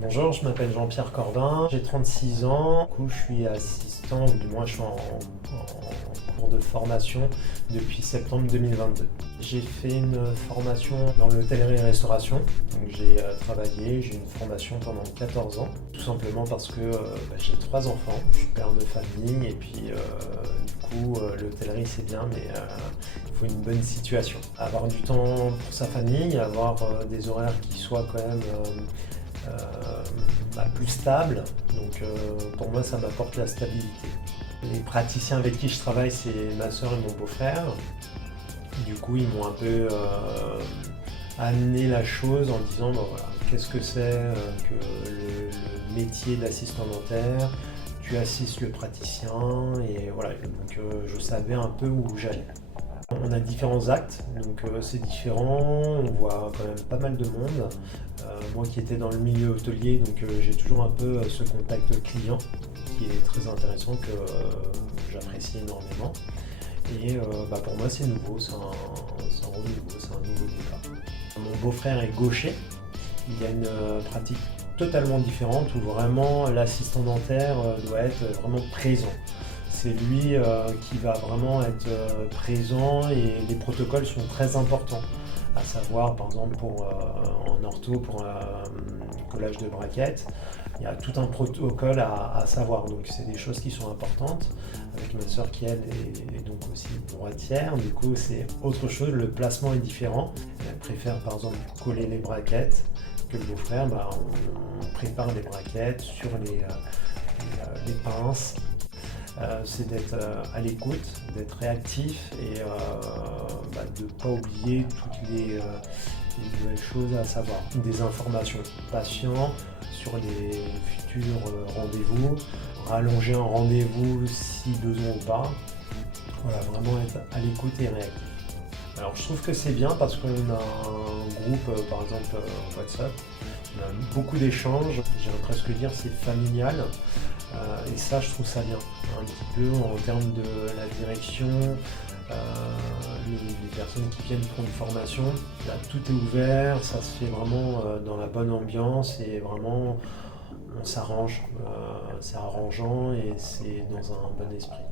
Bonjour, je m'appelle Jean-Pierre Corbin, j'ai 36 ans, du coup je suis assistant, ou du moins je suis en cours de formation depuis septembre 2022. J'ai fait une formation dans l'hôtellerie-restauration, donc j'ai travaillé, j'ai une formation pendant 14 ans, tout simplement parce que j'ai 3 enfants, je suis père de famille et puis l'hôtellerie c'est bien mais il faut une bonne situation. Avoir du temps pour sa famille, avoir des horaires qui soient quand même plus stable. Donc pour moi, ça m'apporte la stabilité. Les praticiens avec qui je travaille, c'est ma soeur et mon beau-frère. Du coup, ils m'ont un peu amené la chose en disant voilà, qu'est-ce que c'est que le métier d'assistant dentaire. Tu assistes le praticien et voilà. Donc je savais un peu où j'allais. On a différents actes, donc c'est différent, on voit quand même pas mal de monde. Moi qui étais dans le milieu hôtelier, donc j'ai toujours un peu ce contact client qui est très intéressant, que j'apprécie énormément. Et pour moi c'est nouveau, c'est un renouveau, c'est un nouveau départ. Mon beau-frère est gaucher, il a une pratique totalement différente où vraiment l'assistant dentaire doit être vraiment présent. C'est lui qui va vraiment être présent et les protocoles sont très importants. À savoir, par exemple, en ortho, pour collage de braquettes, il y a tout un protocole à savoir. Donc, c'est des choses qui sont importantes. Avec ma soeur qui, elle, est donc aussi droitière, du coup, c'est autre chose. Le placement est différent. Elle préfère, par exemple, coller les braquettes que le beau-frère. On prépare les braquettes sur les pinces. C'est d'être à l'écoute, d'être réactif et de ne pas oublier toutes les nouvelles choses à savoir. Des informations patients sur les futurs rendez-vous, rallonger un rendez-vous si besoin ou pas. Voilà, vraiment être à l'écoute et réactif. Alors je trouve que c'est bien parce qu'on a un groupe, par exemple WhatsApp, on a beaucoup d'échanges, j'aimerais presque dire c'est familial. Et ça, je trouve ça bien, un petit peu en termes de la direction, les personnes qui viennent pour une formation, là, tout est ouvert, ça se fait vraiment dans la bonne ambiance et vraiment on s'arrange, c'est arrangeant et c'est dans un bon esprit.